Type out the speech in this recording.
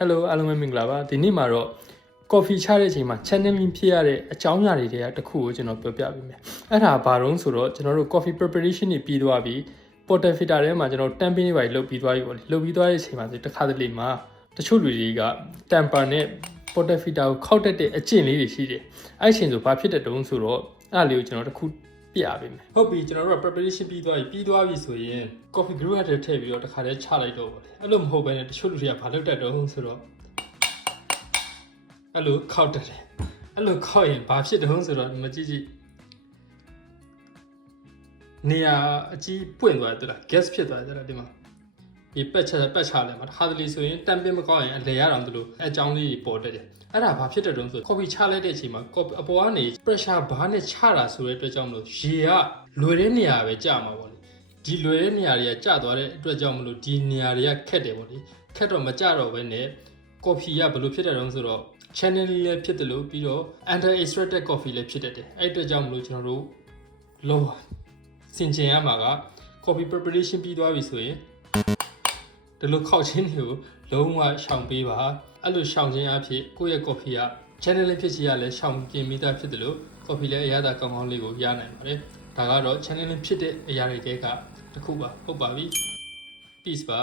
Hello အားလုံးပဲမင်္ဂလာပါဒီနေ့မှာတော့ coffee ချတဲ့အချိန်မှာ channeling ဖြစ်ရတဲ့အကြောင်းအရာတွေတခုကိုကျွန်တော်ပြောပြပေးမယ်အဲ့ဒါဘာလို့ဆိုတော့ကျွန်တော်တို့ coffee preparation တွေပြီးသွားပြီ porter filter ထဲမှာကျွန်တော် tamping တွေပါလုပ်ပြီးသွားပြီပေါ့လေလုပ်ပြီးသွားတဲ့အချိန်မှာဆိုတခါတလေမှာတချို့လူတွေက tamper နဲ့ porter filter ကိုခောက်တက်တဲ့အကျင့်လေးတွေရှိတယ်အဲ့အချိန်ဆိုဘာဖြစ်တဲ့တုံးဆိုတော့အဲ့လေးကိုကျွန်တော်တခုပြပေးမယ်ဟုတ်ပြီကျွန်တော်တို့ preparation ပြီးသွားပြီဆိုရင် coffee brew ထဲထည့်ပြီးတော့တခါတည်းချလိုက်တော့ပေါ့လေအဲ့လိုမဟုတ်ဘဲနဲ့တချို့လူတွေကဘာလုပ်တတ်တုံးဆိုတော့အဲ့လိုခောက်တက်တယ်အဲ့လိုခောက်ရင်ဘာဖြစ်တုံးဆိုတော့မကြည့်နေရာအကြီးပွင့်သွားတယ်လား gas ဖြစ်သွားတယ်ဒီမှာဒီပက်ချလဲမှာတစ်ခါတလေဆိုရင်တန်ပင်းမကောင်းရင်အလဲရအောင်တို့အကြောင်းလေးပေါ်တက်တယ်အဲ့ဒါဘာဖြစ်တဲ့တုံးဆို coffee ချလိုက်တဲ့အချိန်မှာ coffee အပေါ်ကနေ pressure ဘာနဲ့ချတာဆိုတဲ့အတွက်ကြောင့်မလို့ရေကလွယ်တဲ့နေရာပဲကြာမှာပေါ့လေဒီလွယ်တဲ့နေရာတွေကကျသွားတဲ့အတွက်ကြောင့်မလို့ဒီနေရာတွေကခက်တယ်ပေါ့လေခက်တော့မကြတော့ဘဲနဲ့ coffee ကဘယ်လိုဖြစ်တဲ့တုံးဆိုတော့ channel လေးလည်းဖြစ်တယ်လို့ပြီးတော့ under extracted coffee လည်းဖြစ်တတ်တယ်အဲ့အတွက်ကြောင့်မလို့ကျွန်တော်တို့လောစင်ကျင်ရမှာက coffee preparation ပြီးသွားပြီဆိုရင်ဒီလိုခောက်ချင်းတွေကိုလုံးဝရှောင်ပေးပါအဲ့လိုရှောင်ခြင်းအဖြစ်ကိုယ့်ရဲ့ coffee က channel လေးဖြစ်စီရလဲရှောင်ပြင်မိသားဖြစ်တယ်လို့ coffee လည်းအရသာကောင်းကောင်းလေးကိုရနိုင်ပါတယ်ဒါကတော့ channel လေးဖြစ်တဲ့အရာတွေကတခုပါဟုတ်ပါပြီ peace ပါ